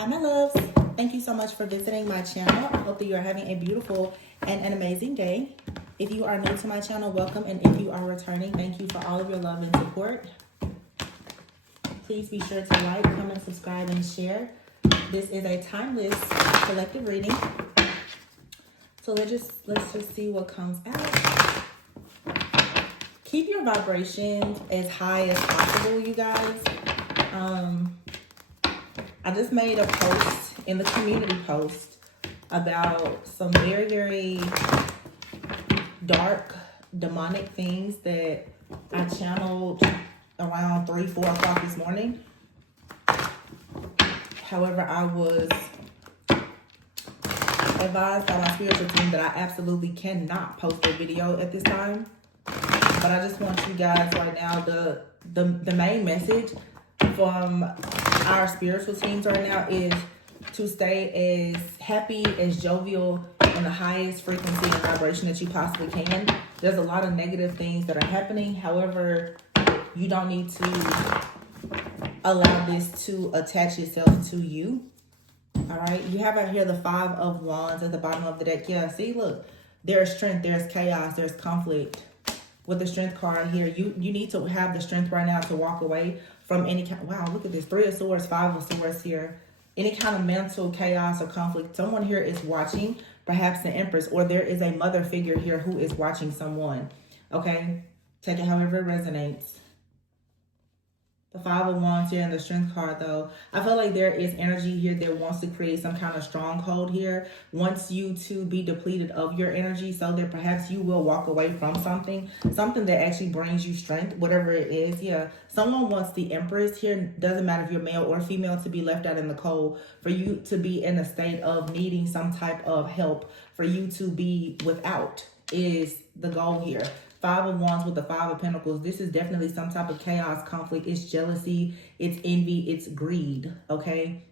Hi, my loves. Thank you so much for visiting my channel. I hope that you are having a beautiful and an amazing day. If you are new to my channel, welcome. And if you are returning, thank you for all of your love and support. Please be sure to like, comment, subscribe, and share. This is a timeless collective reading. So let's just see what comes out. Keep your vibrations as high as possible, you guys. I just made a post in the community post about some very, very dark, demonic things that I channeled around 3, 4 o'clock this morning. However, I was advised by my spiritual team that I absolutely cannot post a video at this time. But I just want you guys right now, the main message from our spiritual teams right now is to stay as happy, as jovial, in the highest frequency and vibration that you possibly can. There's a lot of negative things that are happening. However, you don't need to allow this to attach itself to you. All right. You have out here the 5 of Wands at the bottom of the deck. Yeah, see, look, there's strength, there's chaos, there's conflict. With the strength card here, you need to have the strength right now to walk away from any kind. Wow, look at this. 3 of Swords, 5 of Swords here. Any kind of mental chaos or conflict. Someone here is watching, perhaps the Empress, or there is a mother figure here who is watching someone. Okay? Take it however it resonates. The 5 of Wands here and the strength card, though. I feel like there is energy here that wants to create some kind of stronghold here. Wants you to be depleted of your energy so that perhaps you will walk away from something. Something that actually brings you strength, whatever it is. Yeah, someone wants the Empress here. Doesn't matter if you're male or female, to be left out in the cold. For you to be in a state of needing some type of help. For you to be without is the goal here. 5 of Wands with the 5 of Pentacles. This is definitely some type of chaos, conflict. It's jealousy, it's envy, it's greed, okay?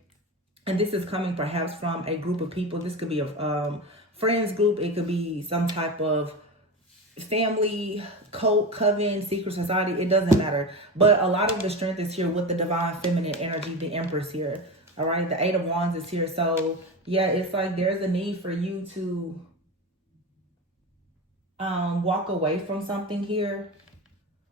And this is coming perhaps from a group of people. This could be a friends group. It could be some type of family, cult, coven, secret society. It doesn't matter. But a lot of the strength is here with the divine feminine energy, the Empress here, all right? The 8 of Wands is here. So, yeah, it's like there's a need for you to walk away from something here,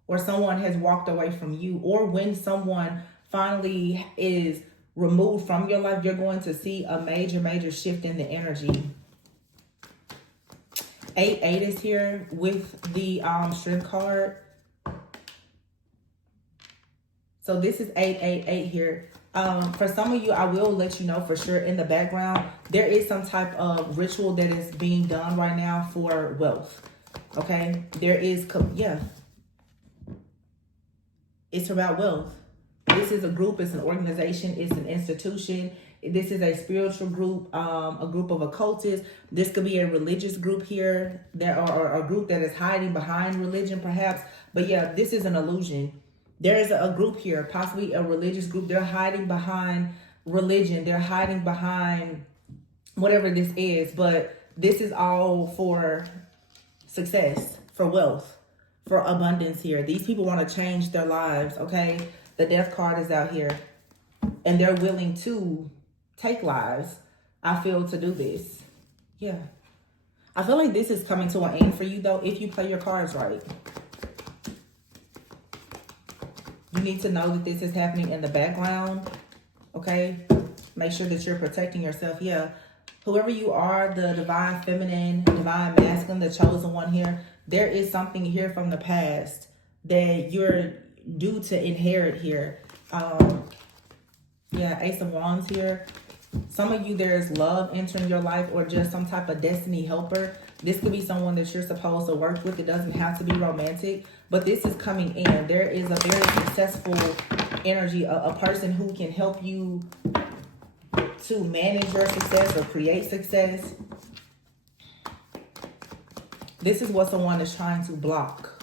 or someone has walked away from you, or when someone finally is removed from your life, you're going to see a major shift in the energy. 8 is here with the strength card. So this is 8 here. For some of you, I will let you know for sure in the background, there is some type of ritual that is being done right now for wealth. Okay, there is, yeah, it's about wealth. This is a group, it's an organization, it's an institution. This is a spiritual group, a group of occultists. This could be a religious group here. There are a group that is hiding behind religion, perhaps. But yeah, this is an illusion. There is a group here, possibly a religious group. They're hiding behind religion. They're hiding behind whatever this is. But this is all for success, for wealth, for abundance here. These people want to change their lives, okay? The Death card is out here. And they're willing to take lives, I feel, to do this. Yeah. I feel like this is coming to an end for you, though, if you play your cards right. You need to know that this is happening in the background, okay? Make sure that you're protecting yourself. Yeah. Whoever you are, the divine feminine, divine masculine, the chosen one here, there is something here from the past that you're due to inherit here. Yeah, Ace of Wands here. Some of you, there's love entering your life, or just some type of destiny helper. This could be someone that you're supposed to work with. It doesn't have to be romantic, but this is coming in. There is a very successful energy, a person who can help you to manage your success or create success. This is what someone is trying to block.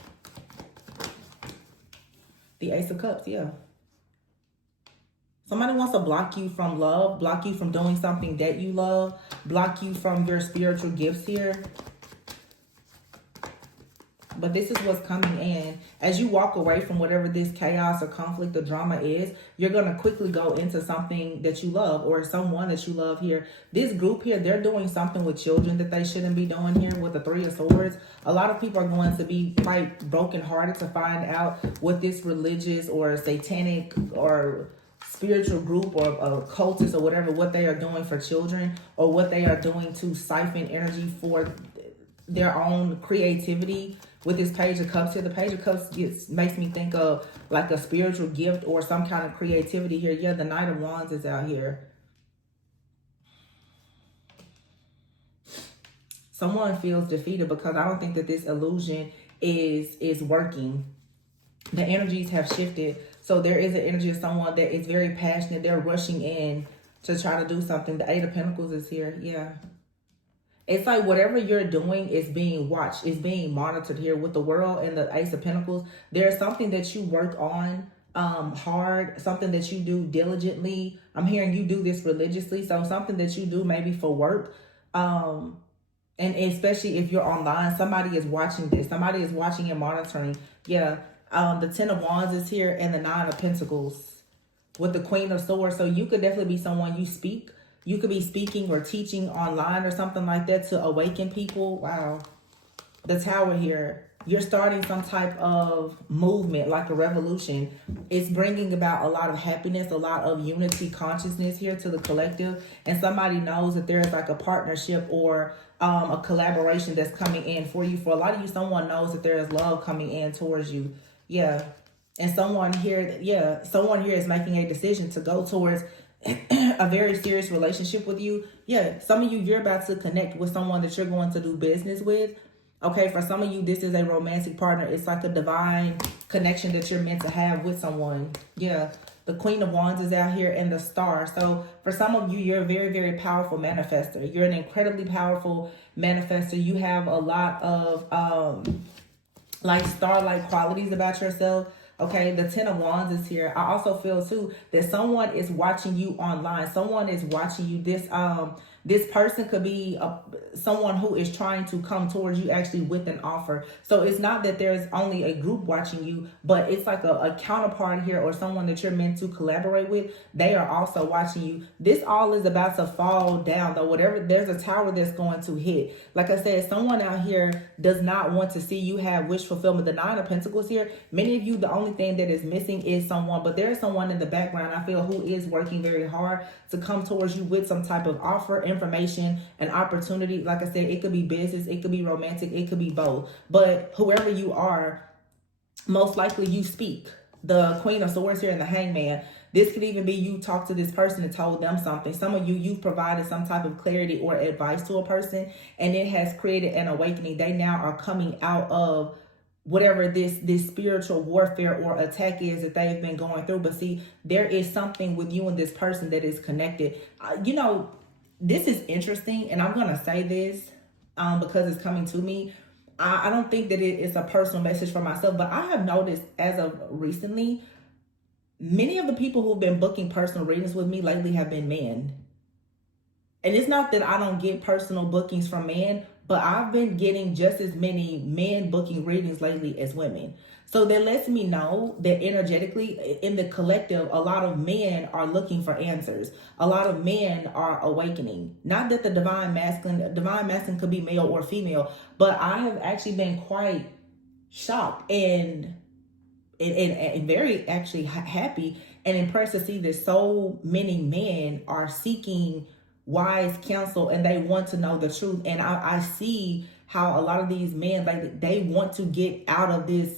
The Ace of Cups, yeah. Somebody wants to block you from love, block you from doing something that you love, block you from your spiritual gifts here. but this is what's coming in. As you walk away from whatever this chaos or conflict or drama is, you're going to quickly go into something that you love or someone that you love here. This group here, they're doing something with children that they shouldn't be doing here with the Three of Swords. A lot of people are going to be quite brokenhearted to find out what this religious or satanic or spiritual group or cultist or whatever, what they are doing for children or what they are doing to siphon energy for their own creativity. With this Page of Cups here, the Page of Cups makes me think of like a spiritual gift or some kind of creativity here. Yeah, the Knight of Wands is out here. Someone feels defeated because I don't think that this illusion is working. The energies have shifted. So there is an energy of someone that is very passionate. They're rushing in to try to do something. The Eight of Pentacles is here. Yeah. It's like whatever you're doing is being watched, is being monitored here with the World and the Ace of Pentacles. There's something that you work on hard, something that you do diligently. I'm hearing you do this religiously. So something that you do maybe for work. And especially if you're online, somebody is watching this. Somebody is watching and monitoring. Yeah. The Ten of Wands is here and the Nine of Pentacles with the Queen of Swords. So you could definitely be someone you speak. You could be speaking or teaching online or something like that to awaken people. Wow. The Tower here. You're starting some type of movement, like a revolution. It's bringing about a lot of happiness, a lot of unity consciousness here to the collective. And somebody knows that there's like a partnership or a collaboration that's coming in for you. For a lot of you, someone knows that there is love coming in towards you. Yeah. And someone here is making a decision to go towards a very serious relationship with you. Yeah, some of you, you're about to connect with someone that you're going to do business with. Okay, for some of you, this is a romantic partner. It's like a divine connection that you're meant to have with someone. Yeah, the Queen of Wands is out here and the Star. So for some of you, you're a very, very powerful manifester. You're an incredibly powerful manifester. You have a lot of like star-like qualities about yourself. Okay, the Ten of Wands is here. I also feel too that someone is watching you online. Someone is watching you. This person could be someone who is trying to come towards you actually with an offer. So it's not that there's only a group watching you, but it's like a counterpart here or someone that you're meant to collaborate with. They are also watching you. This all is about to fall down though. Whatever, there's a tower that's going to hit. Like I said, someone out here does not want to see you have wish fulfillment. The Nine of Pentacles here, many of you, the only thing that is missing is someone, but there is someone in the background, I feel, who is working very hard to come towards you with some type of offer, information, an opportunity. Like I said, it could be business, it could be romantic, it could be both. But whoever you are, most likely you speak. The Queen of Swords here and the Hangman. This could even be you talk to this person and told them something. Some of you, you've provided some type of clarity or advice to a person, and it has created an awakening. They now are coming out of whatever this spiritual warfare or attack is that they've been going through. But see, there is something with you and this person that is connected. You know, this is interesting, and I'm going to say this because it's coming to me. I don't think that it's a personal message for myself, but I have noticed as of recently, many of the people who've been booking personal readings with me lately have been men. And it's not that I don't get personal bookings from men, but I've been getting just as many men booking readings lately as women. So that lets me know that energetically in the collective, a lot of men are looking for answers. A lot of men are awakening. Not that the divine masculine could be male or female, but I have actually been quite shocked and very actually happy and impressed to see that so many men are seeking wise counsel and they want to know the truth. And I see how a lot of these men, like, they want to get out of this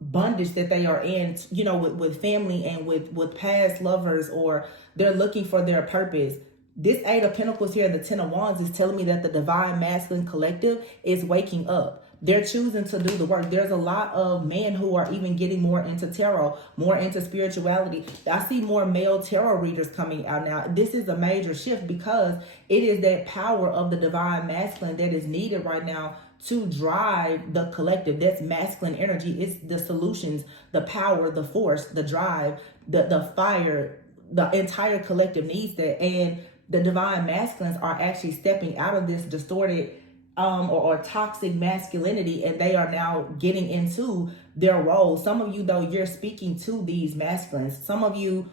bondage that they are in, you know, with family and with past lovers, or they're looking for their purpose. This Eight of Pentacles here, the Ten of Wands, is telling me that the divine masculine collective is waking up. They're choosing to do the work. There's a lot of men who are even getting more into tarot, more into spirituality. I see more male tarot readers coming out now. This is a major shift because it is that power of the divine masculine that is needed right now to drive the collective. That's masculine energy. It's the solutions, the power, the force, the drive, the fire. The entire collective needs that. And the divine masculines are actually stepping out of this distorted or toxic masculinity, and they are now getting into their roles. Some of you, though, you're speaking to these masculines. Some of you,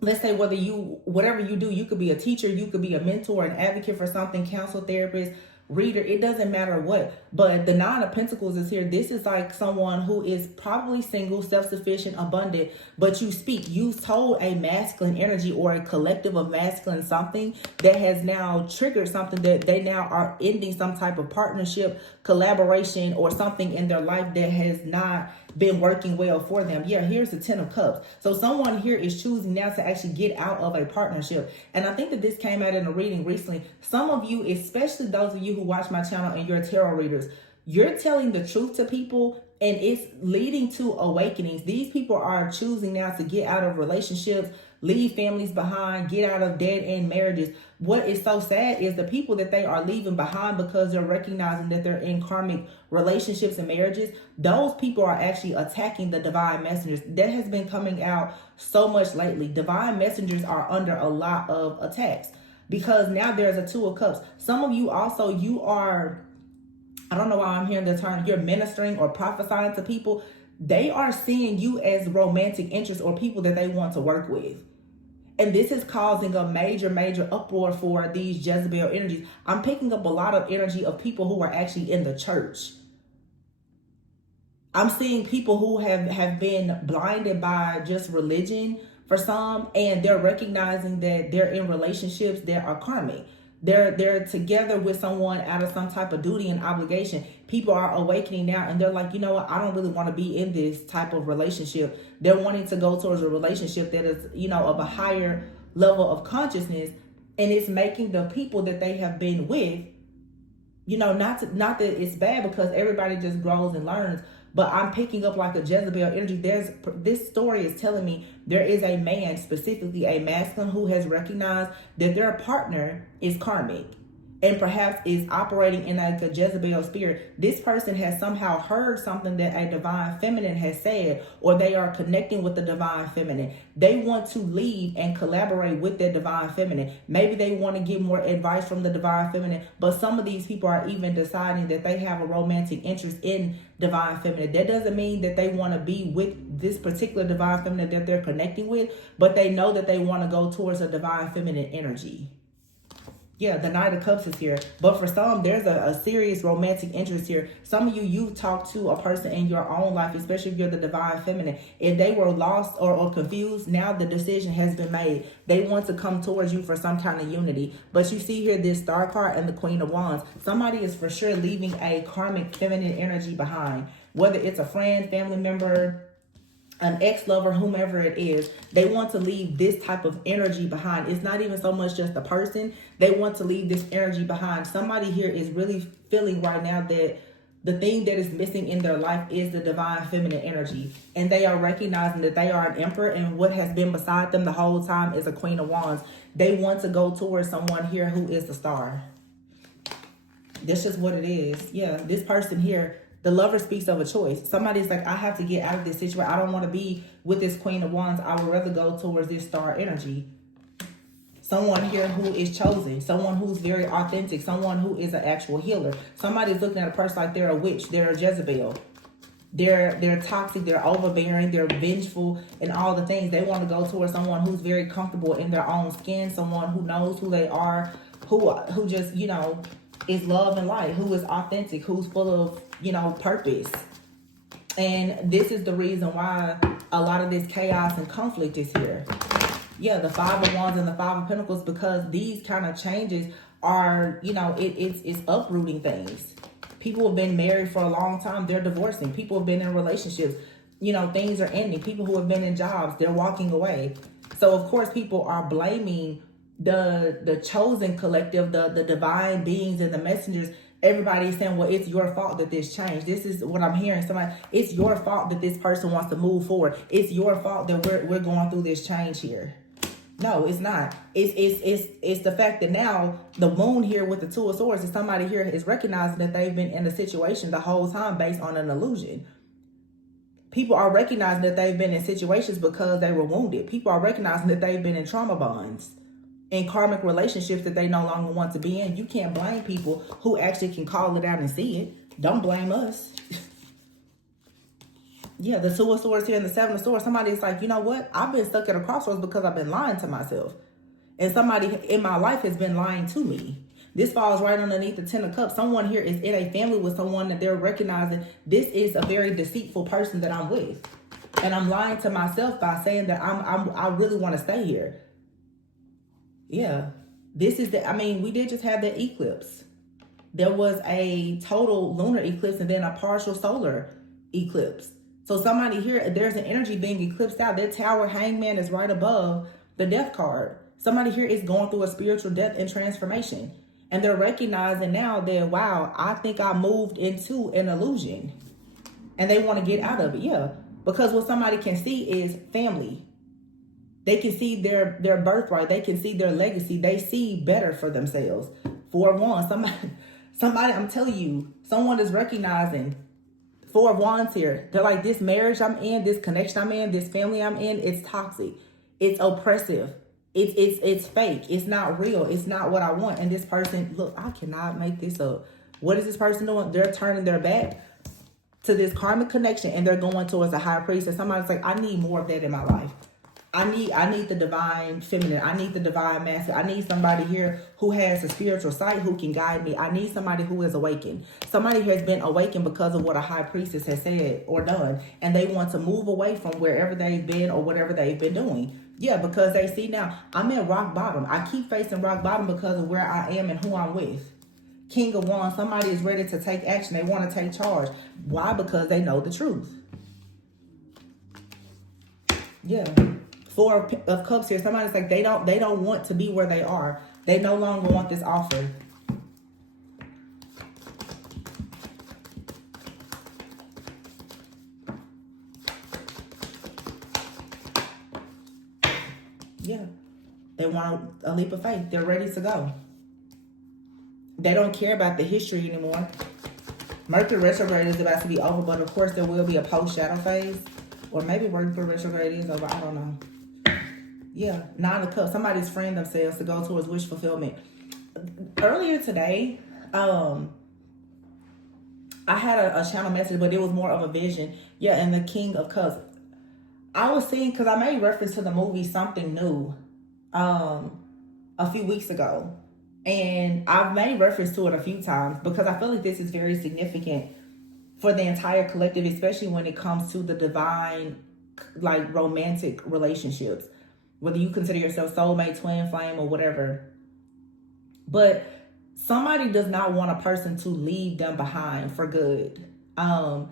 let's say whatever you do, you could be a teacher, you could be a mentor, an advocate for something, counsel, therapist, reader, it doesn't matter what. But the Nine of Pentacles is here. This is like someone who is probably single, self-sufficient, abundant, but you've told a masculine energy or a collective of masculine something that has now triggered something that they now are ending some type of partnership, collaboration, or something in their life that has not been working well for them. Yeah, here's the Ten of Cups. So someone here is choosing now to actually get out of a partnership. And I think that this came out in a reading recently. Some of you, especially those of you who watch my channel and you're tarot readers, you're telling the truth to people and it's leading to awakenings. These people are choosing now to get out of relationships, leave families behind, get out of dead-end marriages. What is so sad is the people that they are leaving behind, because they're recognizing that they're in karmic relationships and marriages, those people are actually attacking the divine messengers. That has been coming out so much lately. Divine messengers are under a lot of attacks because now there's a Two of Cups. Some of you also, you are, I don't know why I'm hearing the term, you're ministering or prophesying to people. They are seeing you as romantic interest or people that they want to work with. And this is causing a major, major uproar for these Jezebel energies. I'm picking up a lot of energy of people who are actually in the church. I'm seeing people who have been blinded by just religion for some, and they're recognizing that they're in relationships that are karmic. They're together with someone out of some type of duty and obligation. People are awakening now and they're like, you know what, I don't really want to be in this type of relationship. They're wanting to go towards a relationship that is, you know, of a higher level of consciousness, and it's making the people that they have been with, you know, not that it's bad, because everybody just grows and learns. But I'm picking up like a Jezebel energy. This story is telling me there is a man, specifically a masculine, who has recognized that their partner is karmic and perhaps is operating in like a Jezebel spirit. This person has somehow heard something that a divine feminine has said, or they are connecting with the divine feminine. They want to leave and collaborate with their divine feminine. Maybe they want to get more advice from the divine feminine, but some of these people are even deciding that they have a romantic interest in divine feminine. That doesn't mean that they want to be with this particular divine feminine that they're connecting with, but they know that they want to go towards a divine feminine energy. Yeah, the Knight of Cups is here. But for some, there's a serious romantic interest here. Some of you, you've talked to a person in your own life, especially if you're the divine feminine. If they were lost or confused, now the decision has been made. They want to come towards you for some kind of unity. But you see here this Star card and the Queen of Wands. Somebody is for sure leaving a karmic feminine energy behind. Whether it's a friend, family member, an ex-lover, whomever it is, they want to leave this type of energy behind. It's not even so much just the person. They want to leave this energy behind. Somebody here is really feeling right now that the thing that is missing in their life is the divine feminine energy. And they are recognizing that they are an emperor, and what has been beside them the whole time is a Queen of Wands. They want to go towards someone here who is the Star. That's just what it is. Yeah, this person here, the Lover speaks of a choice. Somebody's like, I have to get out of this situation. I don't want to be with this Queen of Wands. I would rather go towards this Star energy. Someone here who is chosen. Someone who's very authentic. Someone who is an actual healer. Somebody's looking at a person like they're a witch. They're a Jezebel. They're toxic. They're overbearing. They're vengeful and all the things. They want to go towards someone who's very comfortable in their own skin. Someone who knows who they are. Who just, you know, is love and light. Who is authentic. Who's full of, you know, purpose. And this is the reason why a lot of this chaos and conflict is here. Yeah, the Five of Wands and the Five of Pentacles, because these kind of changes are, you know, it's uprooting things. People have been married for a long time. They're divorcing. People have been in relationships. You know, things are ending. People who have been in jobs, they're walking away. So, of course, people are blaming the chosen collective, the divine beings and the messengers. Everybody's saying, well, it's your fault that this changed. This is what I'm hearing. Somebody, it's your fault that this person wants to move forward. It's your fault that we're going through this change here. No, it's not. It's the fact that now the moon here with the Two of Swords is somebody here is recognizing that they've been in a situation the whole time based on an illusion. People are recognizing that they've been in situations because they were wounded. People are recognizing that they've been in trauma bonds. in karmic relationships that they no longer want to be in. You can't blame people who actually can call it out and see it. Don't blame us. Yeah, the Two of Swords here and the Seven of Swords. Somebody's like, you know what? I've been stuck at a crossroads because I've been lying to myself. And somebody in my life has been lying to me. This falls right underneath the Ten of Cups. Someone here is in a family with someone that they're recognizing this is a very deceitful person that I'm with. And I'm lying to myself by saying that I really want to stay here. Yeah. This is the, I mean, we did just have that eclipse. There was a total lunar eclipse and then a partial solar eclipse. So somebody here, there's an energy being eclipsed out. That Tower Hangman is right above the Death card. Somebody here is going through a spiritual death and transformation. And they're recognizing now that, wow, I think I moved into an illusion. And they want to get out of it. Yeah. Because what somebody can see is family. They can see their birthright. They can see their legacy. They see better for themselves. Four of Wands. Somebody, I'm telling you, someone is recognizing Four of Wands here. They're like, this marriage I'm in, this connection I'm in, this family I'm in, it's toxic. It's oppressive. It's fake. It's not real. It's not what I want. And this person, look, I cannot make this up. What is this person doing? They're turning their back to this karmic connection and they're going towards a high priest. And somebody's like, I need more of that in my life. I need the divine feminine. I need the divine masculine. I need somebody here who has a spiritual sight who can guide me. I need somebody who is awakened. Somebody who has been awakened because of what a high priestess has said or done. And they want to move away from wherever they've been or whatever they've been doing. Yeah, because they see now, I'm at rock bottom. I keep facing rock bottom because of where I am and who I'm with. King of Wands, somebody is ready to take action. They want to take charge. Why? Because they know the truth. Yeah. Four of Cups here. Somebody's like, they don't want to be where they are. They no longer want this offer. Yeah. They want a leap of faith. They're ready to go. They don't care about the history anymore. Mercury retrograde is about to be over, but of course there will be a post-shadow phase. Or maybe Mercury retrograde is over. I don't know. Yeah, Nine of Cups. Somebody's freeing themselves to go towards wish fulfillment. Earlier today, I had a channel message, but it was more of a vision. Yeah, and the King of Cups. I was seeing, because I made reference to the movie Something New a few weeks ago. And I've made reference to it a few times because I feel like this is very significant for the entire collective, especially when it comes to the divine, like romantic relationships. Whether you consider yourself soulmate, twin flame, or whatever. But somebody does not want a person to leave them behind for good. And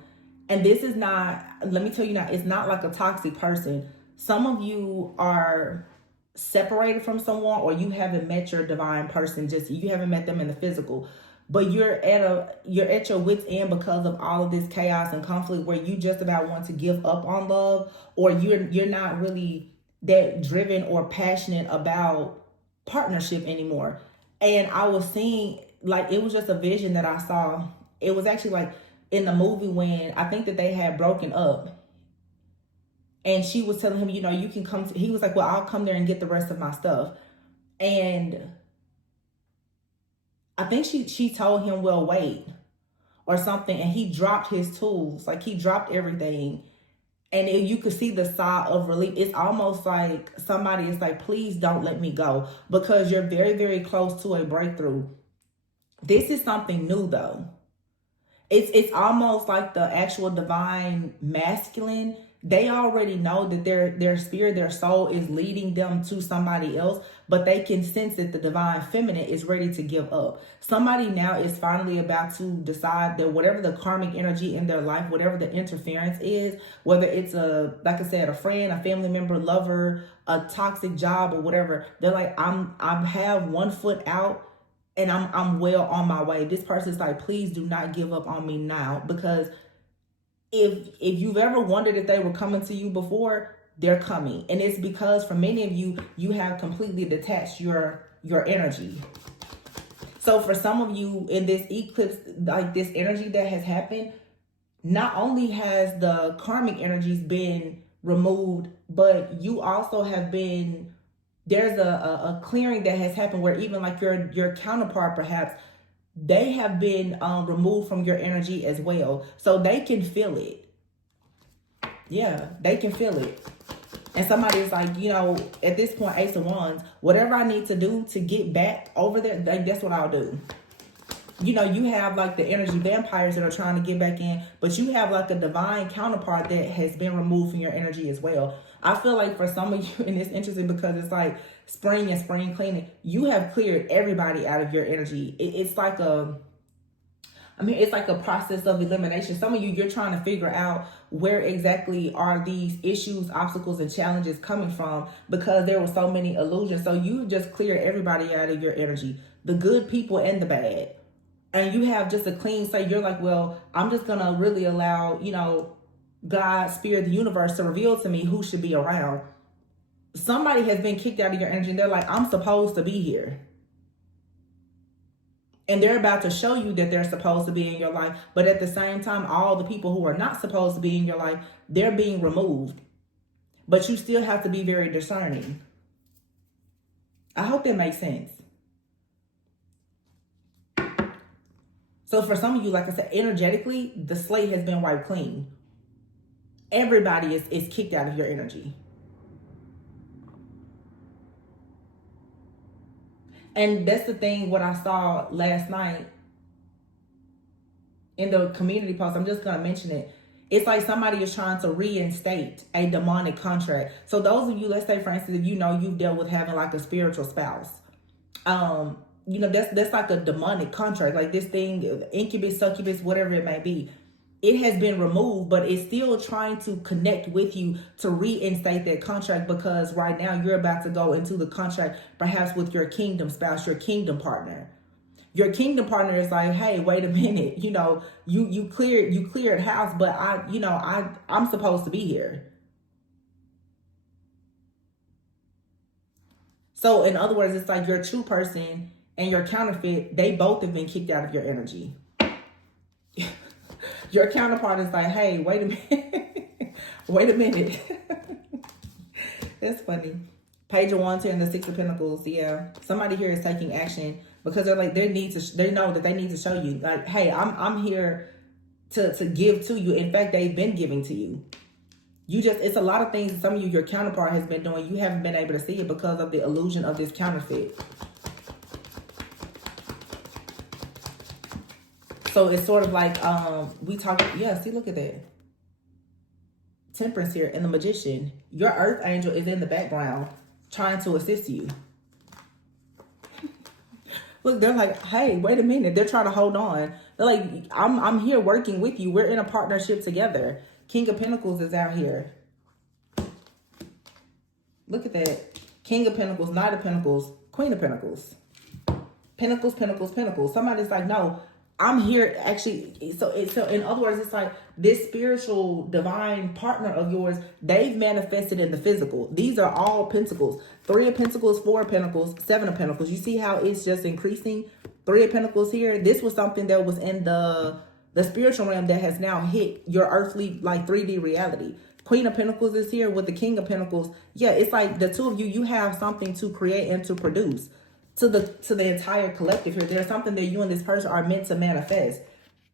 this is not, let me tell you now, it's not like a toxic person. Some of you are separated from someone, or you haven't met your divine person, just you haven't met them in the physical. But you're at your wit's end because of all of this chaos and conflict where you just about want to give up on love, or you're not really that driven or passionate about partnership anymore. And I was seeing, like, it was just a vision that I saw. It was actually like in the movie when I think that they had broken up. And she was telling him, you know, you can come he was like, well, I'll come there and get the rest of my stuff. And I think she told him, well, wait, or something. And he dropped his tools. Like, he dropped everything. And you could see the sigh of relief. It's almost like somebody is like, please don't let me go, because you're very, very close to a breakthrough. This is something new, though. It's almost like the actual divine masculine. They already know that their spirit, their soul is leading them to somebody else, but they can sense that the divine feminine is ready to give up. Somebody now is finally about to decide that whatever the karmic energy in their life, whatever the interference is, whether it's like I said, a friend, a family member, lover, a toxic job, or whatever, they're like, I have one foot out and I'm well on my way. This person's like, please do not give up on me now, because if you've ever wondered if they were coming to you before, they're coming. And it's because for many of you, you have completely detached your energy. So for some of you in this eclipse, like this energy that has happened, not only has the karmic energies been removed, but you also have been there's a clearing that has happened where even like your counterpart perhaps, they have been removed from your energy as well. So they can feel it. Yeah, they can feel it. And somebody's like, you know, at this point, Ace of Wands, whatever I need to do to get back over there, that's what I'll do. You know, you have like the energy vampires that are trying to get back in, but you have like a divine counterpart that has been removed from your energy as well. I feel like for some of you, and it's interesting because it's like spring and spring cleaning, you have cleared everybody out of your energy. It's like it's like a process of elimination. Some of you, you're trying to figure out where exactly are these issues, obstacles, and challenges coming from because there were so many illusions. So you just cleared everybody out of your energy, the good people and the bad. And you have just a clean slate. You're like, well, I'm just going to really allow, you know, God, Spirit, the universe to reveal to me who should be around. Somebody has been kicked out of your energy and they're like, I'm supposed to be here. And they're about to show you that they're supposed to be in your life. But at the same time, all the people who are not supposed to be in your life, they're being removed. But you still have to be very discerning. I hope that makes sense. So for some of you, like I said, energetically, the slate has been wiped clean. Everybody is kicked out of your energy. And that's the thing, what I saw last night in the community post, I'm just going to mention it. It's like somebody is trying to reinstate a demonic contract. So those of you, let's say, for instance, if you know you've dealt with having like a spiritual spouse, you know, that's like a demonic contract, like this thing, incubus, succubus, whatever it may be. It has been removed, but it's still trying to connect with you to reinstate that contract because right now you're about to go into the contract, perhaps with your kingdom spouse, your kingdom partner. Your kingdom partner is like, hey, wait a minute, you know, you cleared house, but I'm supposed to be here. So in other words, it's like your true person and your counterfeit, they both have been kicked out of your energy. Your counterpart is like, hey, wait a minute. Wait a minute. That's funny. Page of Wands here and the Six of Pentacles. Yeah. Somebody here is taking action because they're like, they know that they need to show you like, hey, I'm here to give to you. In fact, they've been giving to you. It's a lot of things some of you, your counterpart has been doing. You haven't been able to see it because of the illusion of this counterfeit. So it's sort of like, we talk, yeah, see, look at that. Temperance here and the Magician. Your Earth Angel is in the background trying to assist you. Look, they're like, hey, wait a minute. They're trying to hold on. They're like, I'm here working with you. We're in a partnership together. King of Pentacles is out here. Look at that. King of Pentacles, Knight of Pentacles, Queen of Pentacles. Pentacles, Pentacles, Pentacles. Somebody's like, no, I'm here actually. So in other words, it's like this spiritual divine partner of yours, they've manifested in the physical. These are all pentacles. 3 of Pentacles, 4 of Pentacles, 7 of Pentacles. You see how it's just increasing? 3 of Pentacles here. This was something that was in the spiritual realm that has now hit your earthly, like 3D reality. Queen of Pentacles is here with the King of Pentacles. Yeah, it's like the two of you, you have something to create and to produce. To the entire collective here, there's something that you and this person are meant to manifest.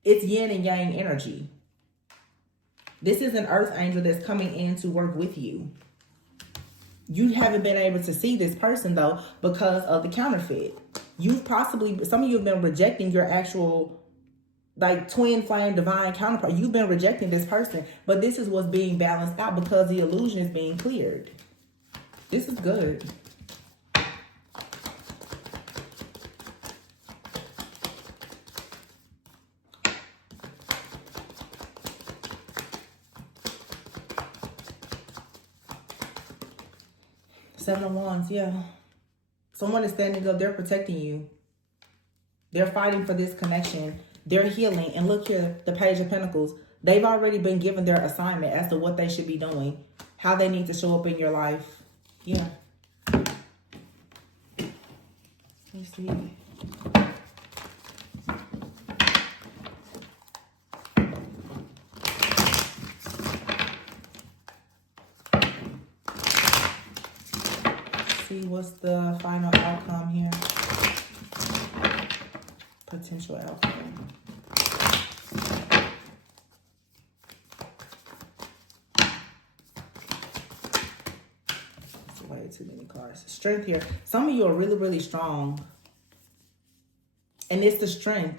It's yin and yang energy. This is an earth angel that's coming in to work with you. You haven't been able to see this person though because of the counterfeit. Some of you have been rejecting your actual like twin flame divine counterpart. You've been rejecting this person, but this is what's being balanced out because the illusion is being cleared. This is good. Seven of Wands, yeah. Someone is standing up. They're protecting you. They're fighting for this connection. They're healing. And look here, the Page of Pentacles. They've already been given their assignment as to what they should be doing. How they need to show up in your life. Yeah. Let's see. see what's the final outcome here. Potential outcome. It's way too many cards. Strength here. Some of you are really, really strong. And it's the strength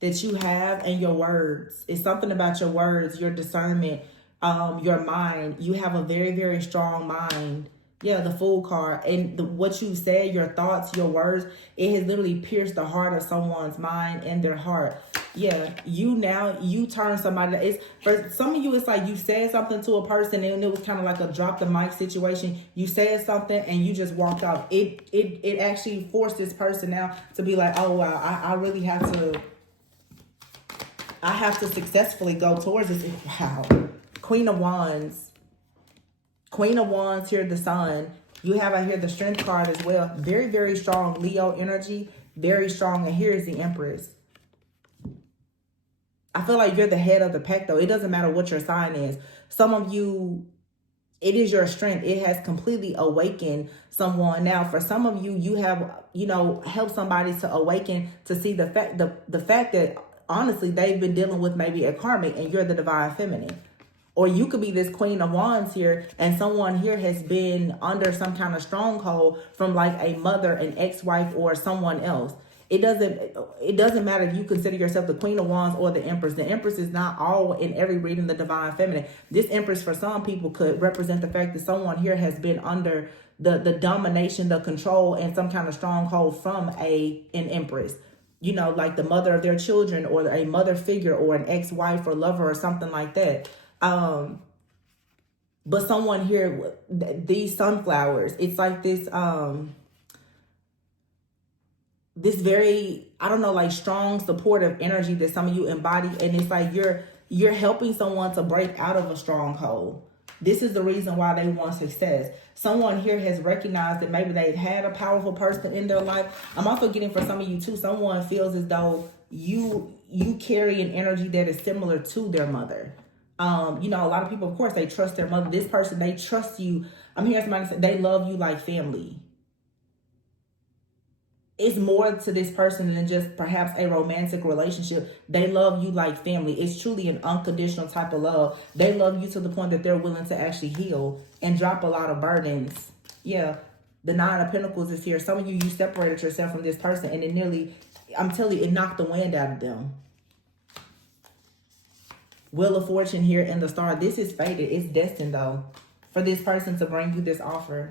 that you have and your words. It's something about your words, your discernment, your mind. You have a very, very strong mind. Yeah, the Fool card. And what you said, your thoughts, your words, it has literally pierced the heart of someone's mind and their heart. Yeah, you turn somebody. It's for some of you, it's like you said something to a person and it was kind of like a drop the mic situation. You said something and you just walked out. It actually forced this person now to be like, oh wow, I really have to. I have to successfully go towards this. Wow. Queen of Wands. Queen of Wands here, the Sun. You have out here the Strength card as well. Very, very strong Leo energy. Very strong. And here is the Empress. I feel like you're the head of the pack, though. It doesn't matter what your sign is. Some of you, it is your strength. It has completely awakened someone. Now, for some of you, you have, helped somebody to awaken to see the fact that, honestly, they've been dealing with maybe a karmic and you're the divine feminine. Or you could be this Queen of Wands here and someone here has been under some kind of stronghold from like a mother, an ex-wife, or someone else. It doesn't matter if you consider yourself the Queen of Wands or the Empress. The Empress is not all in every reading the divine feminine. This Empress for some people could represent the fact that someone here has been under the domination, the control, and some kind of stronghold from an Empress. Like the mother of their children or a mother figure or an ex-wife or lover or something like that. But someone here, these sunflowers, it's like this, this very, like strong supportive energy that some of you embody. And it's like you're helping someone to break out of a stronghold. This is the reason why they want success. Someone here has recognized that maybe they've had a powerful person in their life. I'm also getting for some of you too, someone feels as though you carry an energy that is similar to their mother. A lot of people, of course, they trust their mother. This person, they trust you. I'm hearing somebody say they love you like family. It's more to this person than just perhaps a romantic relationship. They love you like family. It's truly an unconditional type of love. They love you to the point that they're willing to actually heal and drop a lot of burdens. Yeah, the Nine of Pentacles is here. Some of you separated yourself from this person and it nearly, I'm telling you, it knocked the wind out of them. Wheel of Fortune here and the Star. This is fated. It's destined, though, for this person to bring you this offer.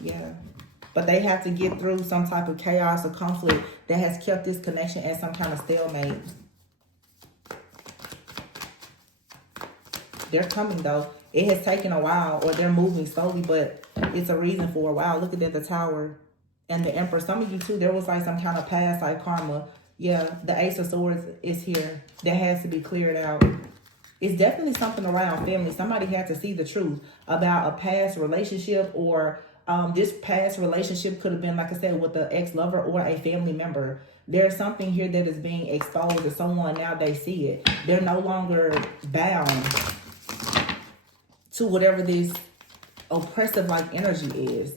Yeah. But they have to get through some type of chaos or conflict that has kept this connection at some kind of stalemate. They're coming, though. It has taken a while, or they're moving slowly, but it's a reason for a while. Look at that, the Tower and the Emperor. Some of you, too, there was like some kind of past, like karma. Yeah, the Ace of Swords is here. That has to be cleared out. It's definitely something around family. Somebody had to see the truth about a past relationship, or this past relationship could have been, like I said, with an ex-lover or a family member. There's something here that is being exposed to someone. Now they see it. They're no longer bound to whatever this oppressive like energy is.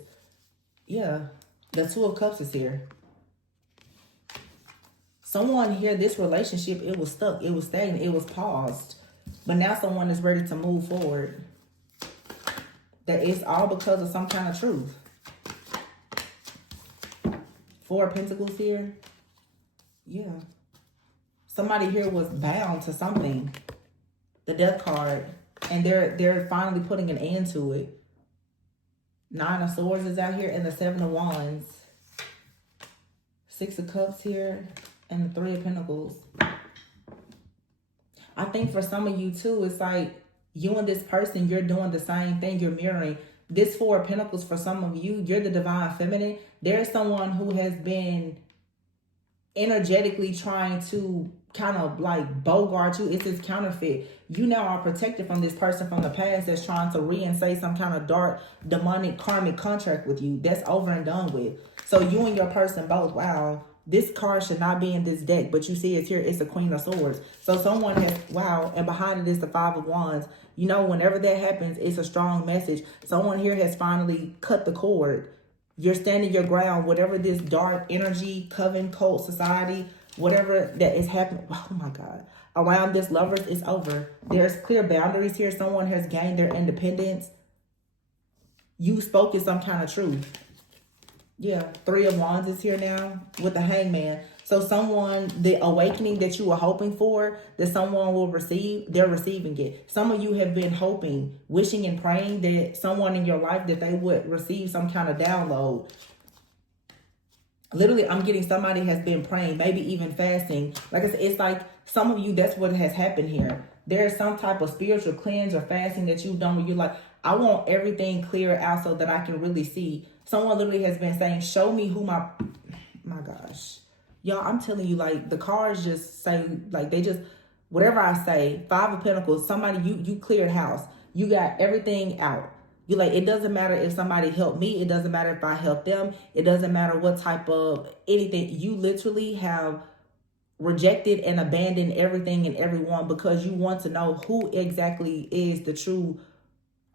Yeah, the Two of Cups is here. Someone here, this relationship, it was stuck. It was stagnant. It was paused. But now someone is ready to move forward. That it's all because of some kind of truth. Four of Pentacles here. Yeah. Somebody here was bound to something. The Death card. And they're finally putting an end to it. Nine of Swords is out here and the Seven of Wands. Six of Cups here. And the Three of Pentacles. I think for some of you too, it's like you and this person, you're doing the same thing. You're mirroring. This Four of Pentacles for some of you, you're the divine feminine. There's someone who has been energetically trying to kind of like bogart you. It's this counterfeit. You now are protected from this person from the past that's trying to reinstate some kind of dark, demonic, karmic contract with you. That's over and done with. So you and your person both, wow, This card should not be in this deck, but you see it's here. It's the Queen of Swords. So someone has, wow, and behind it is the Five of Wands. You know, whenever that happens, it's a strong message. Someone here has finally cut the cord. You're standing your ground. Whatever this dark energy, coven, cult, society, whatever that is happening, oh my God, around this Lovers, is over. There's clear boundaries here. Someone has gained their independence. You spoken some kind of truth. Yeah, Three of Wands is here now with the Hangman. So someone, the awakening that you were hoping for, that someone will receive, they're receiving it. Some of you have been hoping, wishing and praying that someone in your life, that they would receive some kind of download. Literally, I'm getting somebody has been praying, maybe even fasting. Like I said, it's like some of you, that's what has happened here. There's some type of spiritual cleanse or fasting that you've done where you're like, I want everything clear out so that I can really see. Someone literally has been saying, show me who my gosh. Y'all, I'm telling you, like, the cards just say, like, they just, whatever I say, Five of Pentacles, somebody, you cleared house. You got everything out. You like, it doesn't matter if somebody helped me. It doesn't matter if I helped them. It doesn't matter what type of anything. You literally have rejected and abandoned everything and everyone because you want to know who exactly is the true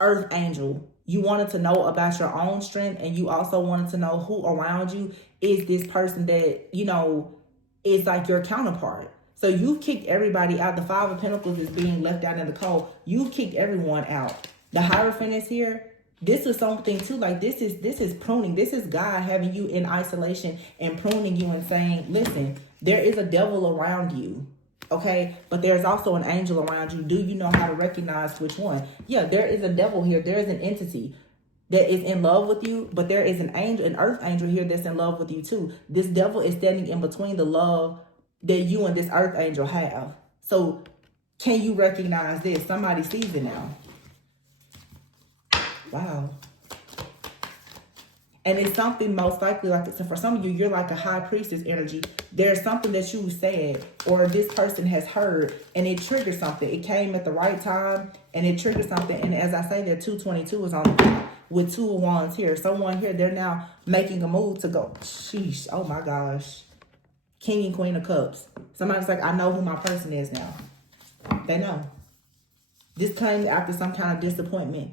earth angel. You wanted to know about your own strength, and you also wanted to know who around you is this person that, you know, is like your counterpart. So you've kicked everybody out. The Five of Pentacles is being left out in the cold. You've kicked everyone out. The Hierophant is here. This is something too, like this is pruning. This is God having you in isolation and pruning you and saying, listen, there is a devil around you. Okay, but there's also an angel around you. Do you know how to recognize which one? Yeah, there is a devil here. There is an entity that is in love with you, but there is an angel, an earth angel here that's in love with you too. This devil is standing in between the love that you and this earth angel have. So can you recognize this? Somebody sees it now. Wow. And it's something most likely like, so for some of you, you're like a high priestess energy. There's something that you said or this person has heard and it triggered something. It came at the right time and it triggered something. And as I say, that 222 is on the top with Two of Wands here. Someone here, they're now making a move to go, sheesh, oh my gosh. King and Queen of Cups. Somebody's like, I know who my person is now. They know. This came after some kind of disappointment.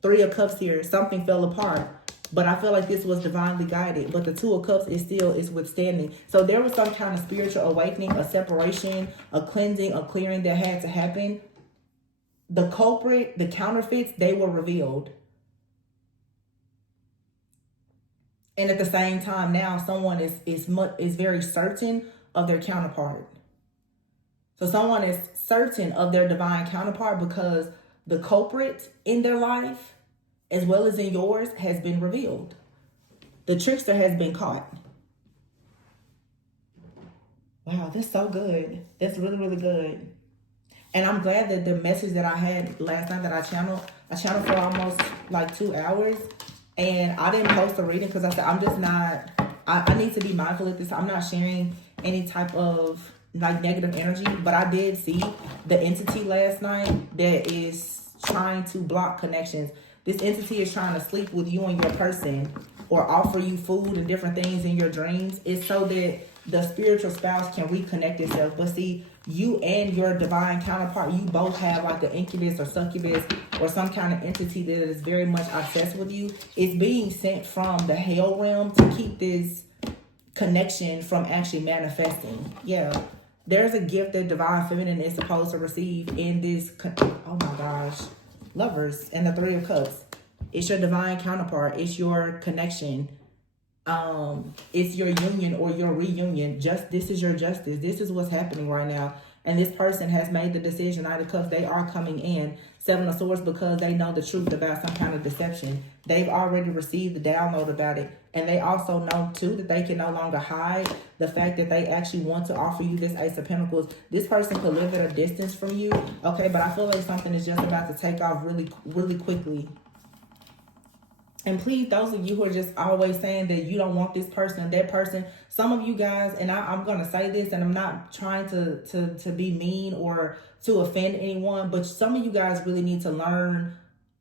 Three of Cups here, something fell apart. But I feel like this was divinely guided. But the Two of Cups is withstanding. So there was some kind of spiritual awakening, a separation, a cleansing, a clearing that had to happen. The culprit, the counterfeits, they were revealed. And at the same time now, someone is very certain of their counterpart. So someone is certain of their divine counterpart because the culprit in their life, as well as in yours, has been revealed. The trickster has been caught. Wow, that's so good. That's really, really good. And I'm glad that the message that I had last night that I channeled for almost like 2 hours. And I didn't post a reading because I said, I'm just not, I need to be mindful of this. I'm not sharing any type of like negative energy. But I did see the entity last night that is trying to block connections. This entity is trying to sleep with you and your person or offer you food and different things in your dreams. It's so that the spiritual spouse can reconnect itself. But see, you and your divine counterpart, you both have like the incubus or succubus or some kind of entity that is very much obsessed with you. It's being sent from the hell realm to keep this connection from actually manifesting. Yeah. There's a gift that divine feminine is supposed to receive in this. Oh my gosh. Lovers and the Three of Cups. It's your divine counterpart. It's your connection. It's your union or your reunion. This is your justice. This is what's happening right now. And this person has made the decision. Knight of Cups, they are coming in. Seven of Swords, because they know the truth about some kind of deception. They've already received the download about it. And they also know too that they can no longer hide the fact that they actually want to offer you this Ace of Pentacles. This person could live at a distance from you. Okay, but I feel like something is just about to take off really, really quickly. And please, those of you who are just always saying that you don't want this person or that person, some of you guys, and I'm going to say this, and I'm not trying to be mean or to offend anyone, but some of you guys really need to learn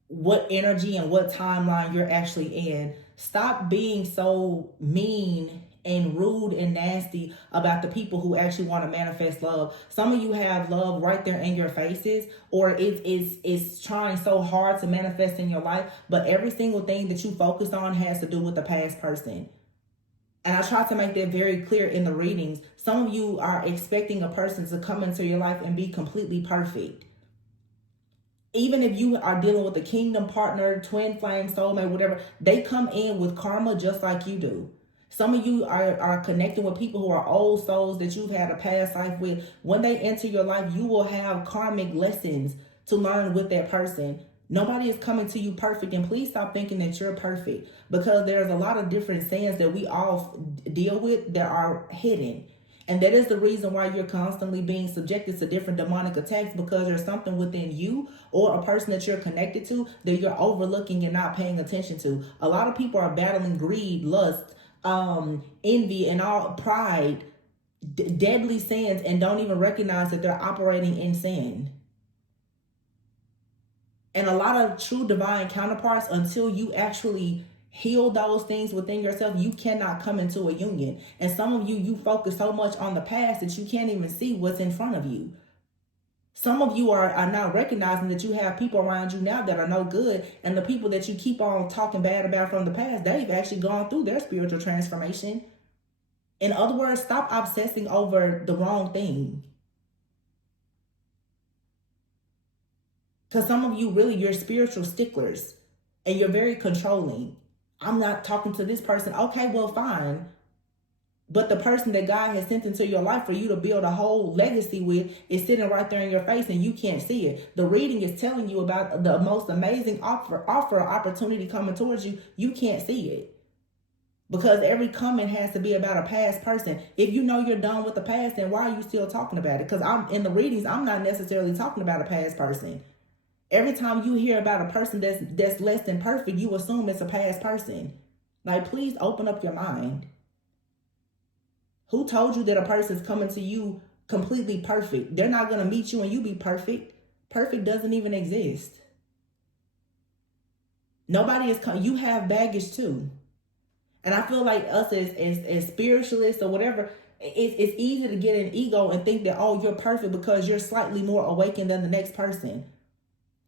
what energy and what timeline you're actually in. Stop being so mean and rude and nasty about the people who actually want to manifest love. Some of you have love right there in your faces, or it's trying so hard to manifest in your life, but every single thing that you focus on has to do with the past person. And I try to make that very clear in the readings. Some of you are expecting a person to come into your life and be completely perfect. Even if you are dealing with a kingdom partner, twin flame, soulmate, whatever, they come in with karma just like you do. Some of you are connecting with people who are old souls that you've had a past life with. When they enter your life, you will have karmic lessons to learn with that person. Nobody is coming to you perfect, and please stop thinking that you're perfect, because there's a lot of different sins that we all deal with that are hidden. And that is the reason why you're constantly being subjected to different demonic attacks, because there's something within you or a person that you're connected to that you're overlooking and not paying attention to. A lot of people are battling greed, lust, envy, and all pride, deadly sins, and don't even recognize that they're operating in sin. And a lot of true divine counterparts, until you actually heal those things within yourself, you cannot come into a union. And some of you focus so much on the past that you can't even see what's in front of you. Some of you are not recognizing that you have people around you now that are no good. And the people that you keep on talking bad about from the past, they've actually gone through their spiritual transformation. In other words, stop obsessing over the wrong thing. Because some of you really, you're spiritual sticklers and you're very controlling. I'm not talking to this person. Okay, well, fine. But the person that God has sent into your life for you to build a whole legacy with is sitting right there in your face and you can't see it. The reading is telling you about the most amazing opportunity coming towards you. You can't see it. Because every comment has to be about a past person. If you know you're done with the past, then why are you still talking about it? Because I'm in the readings, I'm not necessarily talking about a past person. Every time you hear about a person that's less than perfect, you assume it's a past person. Like, please open up your mind. Who told you that a person's coming to you completely perfect? They're not going to meet you and you be perfect. Perfect doesn't even exist. Nobody is you have baggage too. And I feel like us as spiritualists or whatever, it's easy to get an ego and think that, oh, you're perfect because you're slightly more awakened than the next person.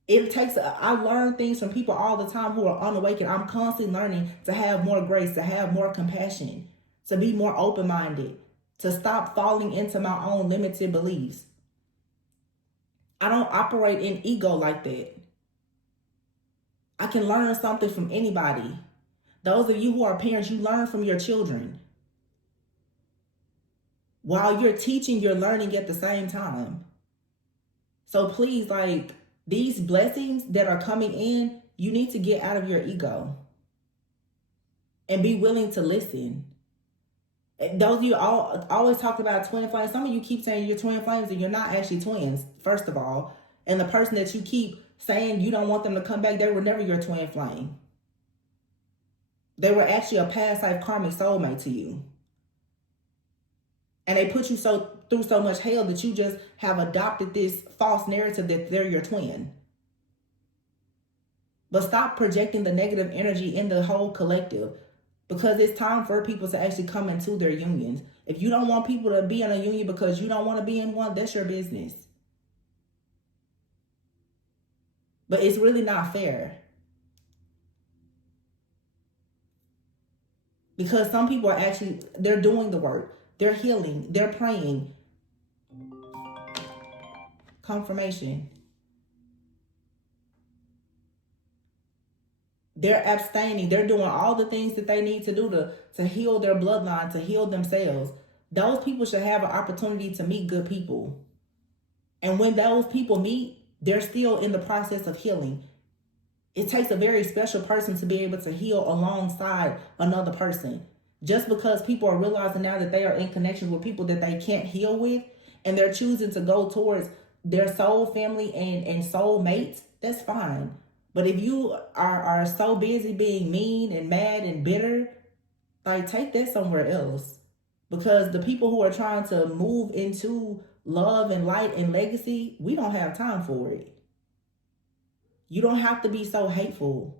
It takes, I learn things from people all the time who are unawakened. I'm constantly learning to have more grace, to have more compassion, to be more open-minded, to stop falling into my own limited beliefs. I don't operate in ego like that. I can learn something from anybody. Those of you who are parents, you learn from your children. While you're teaching, you're learning at the same time. So please, like, these blessings that are coming in, you need to get out of your ego and be willing to listen. Those of you always talk about twin flames. Some of you keep saying you're twin flames and you're not actually twins, first of all. And the person that you keep saying you don't want them to come back, they were never your twin flame. They were actually a past life karmic soulmate to you. And they put you through so much hell that you just have adopted this false narrative that they're your twin. But stop projecting the negative energy in the whole collective, because it's time for people to actually come into their unions. If you don't want people to be in a union because you don't want to be in one, that's your business. But it's really not fair. Because some people are actually, they're doing the work. They're healing. They're praying. Confirmation. They're abstaining. They're doing all the things that they need to do to heal their bloodline, to heal themselves. Those people should have an opportunity to meet good people. And when those people meet, they're still in the process of healing. It takes a very special person to be able to heal alongside another person. Just because people are realizing now that they are in connection with people that they can't heal with, and they're choosing to go towards their soul family and soul mates, that's fine. But if you are so busy being mean and mad and bitter, like, take that somewhere else. Because the people who are trying to move into love and light and legacy, we don't have time for it. You don't have to be so hateful.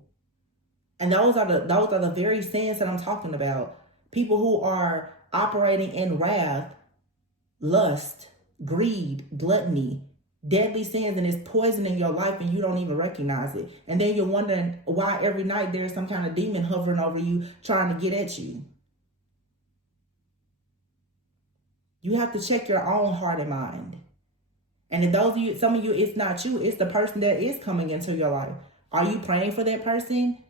And those are the very sins that I'm talking about. People who are operating in wrath, lust, greed, gluttony, deadly sins, and it's poisoning your life and you don't even recognize it. And then you're wondering why every night there's some kind of demon hovering over you trying to get at you. You have to check your own heart and mind. And if those of you, some of you, it's not you, it's the person that is coming into your life. Are you praying for that person?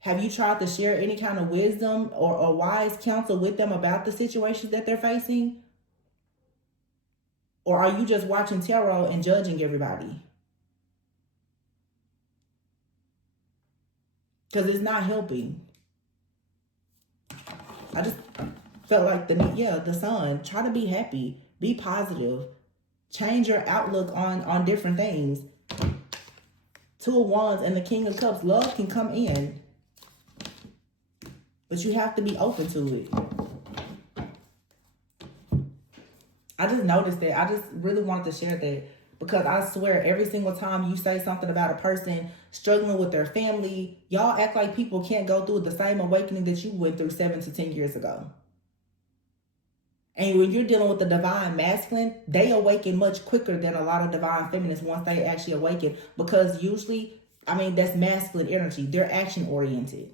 Have you tried to share any kind of wisdom or wise counsel with them about the situations that they're facing? Or are you just watching tarot and judging everybody? Because it's not helping. I just felt like the sun. Try to be happy. Be positive. Change your outlook on different things. Two of Wands and the King of Cups. Love can come in. But you have to be open to it. I just noticed that. I just really wanted to share that. Because I swear, every single time you say something about a person struggling with their family, y'all act like people can't go through the same awakening that you went through 7 to 10 years ago. And when you're dealing with the divine masculine, they awaken much quicker than a lot of divine feminists once they actually awaken. Because usually, that's masculine energy. They're action oriented.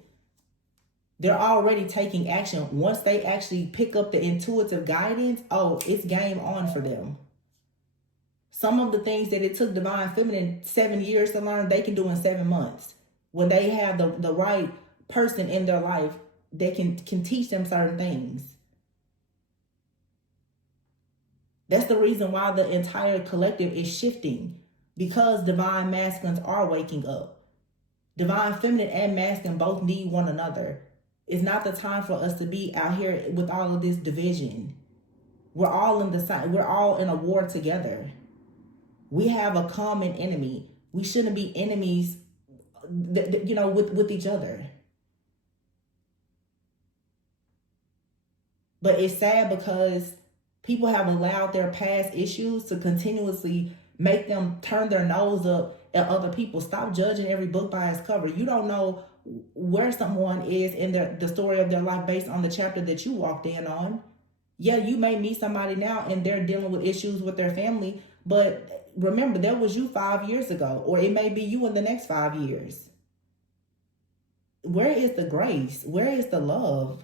They're already taking action. Once they actually pick up the intuitive guidance, it's game on for them. Some of the things that it took divine feminine 7 years to learn, they can do in 7 months. When they have the right person in their life, they can teach them certain things. That's the reason why the entire collective is shifting. Because divine masculines are waking up. Divine feminine and masculine both need one another. It's not the time for us to be out here with all of this division. We're all in a war together. We have a common enemy. We shouldn't be enemies, with each other. But it's sad because people have allowed their past issues to continuously make them turn their nose up at other people. Stop judging every book by its cover. You don't know where someone is in the story of their life based on the chapter that you walked in on. Yeah, you may meet somebody now and they're dealing with issues with their family, but remember, that was you 5 years ago, or it may be you in the next 5 years. Where is the grace? Where is the love?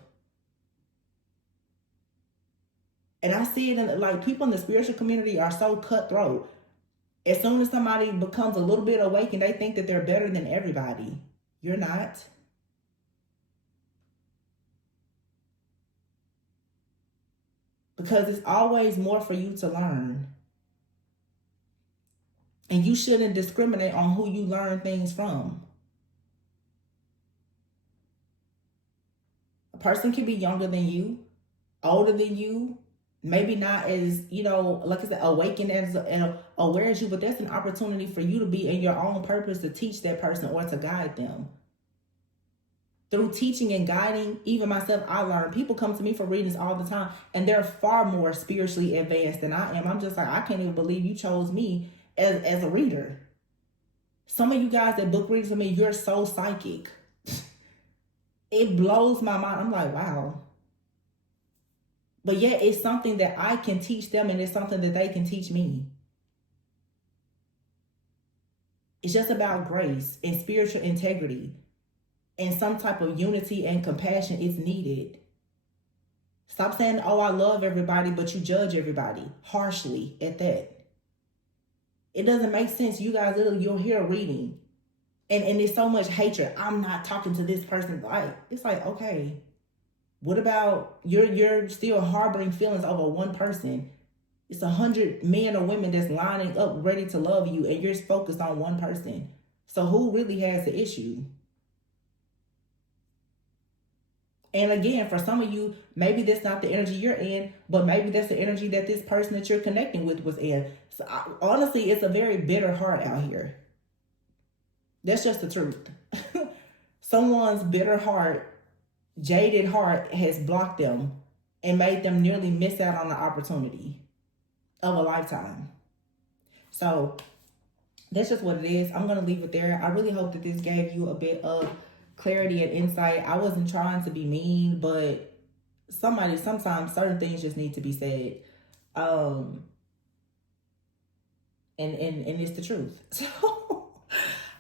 And I see it in, like, people in the spiritual community are so cutthroat. As soon as somebody becomes a little bit awakened, they think that they're better than everybody. You're not. Because it's always more for you to learn. And you shouldn't discriminate on who you learn things from. A person can be younger than you, older than you, maybe not as, like I said, awakened and aware as you, but that's an opportunity for you to be in your own purpose to teach that person or to guide them. Through teaching and guiding, even myself, I learn. People come to me for readings all the time, and they're far more spiritually advanced than I am. I'm just like, I can't even believe you chose me as a reader. Some of you guys that book readings with me, you're so psychic. It blows my mind. I'm like, wow. But yet it's something that I can teach them, and it's something that they can teach me. It's just about grace and spiritual integrity. And some type of unity and compassion is needed. Stop saying, I love everybody, but you judge everybody harshly at that. It doesn't make sense. You guys, you'll hear a reading. And there's so much hatred. I'm not talking to this person. It's like, okay. What about you're still harboring feelings over one person? It's 100 men or women that's lining up ready to love you, and you're focused on one person. So who really has the issue? And again, for some of you, maybe that's not the energy you're in, but maybe that's the energy that this person that you're connecting with was in. So honestly, it's a very bitter heart out here. That's just the truth. Someone's bitter heart, jaded heart has blocked them and made them nearly miss out on the opportunity of a lifetime. So that's just what it is. I'm going to leave it there. I really hope that this gave you a bit of clarity and insight. I wasn't trying to be mean, but sometimes certain things just need to be said. And it's the truth. So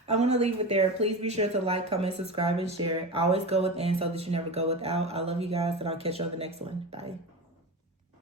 I'm going to leave it there. Please be sure to like, comment, subscribe, and share. Always go within so that you never go without. I love you guys, and I'll catch you on the next one. Bye.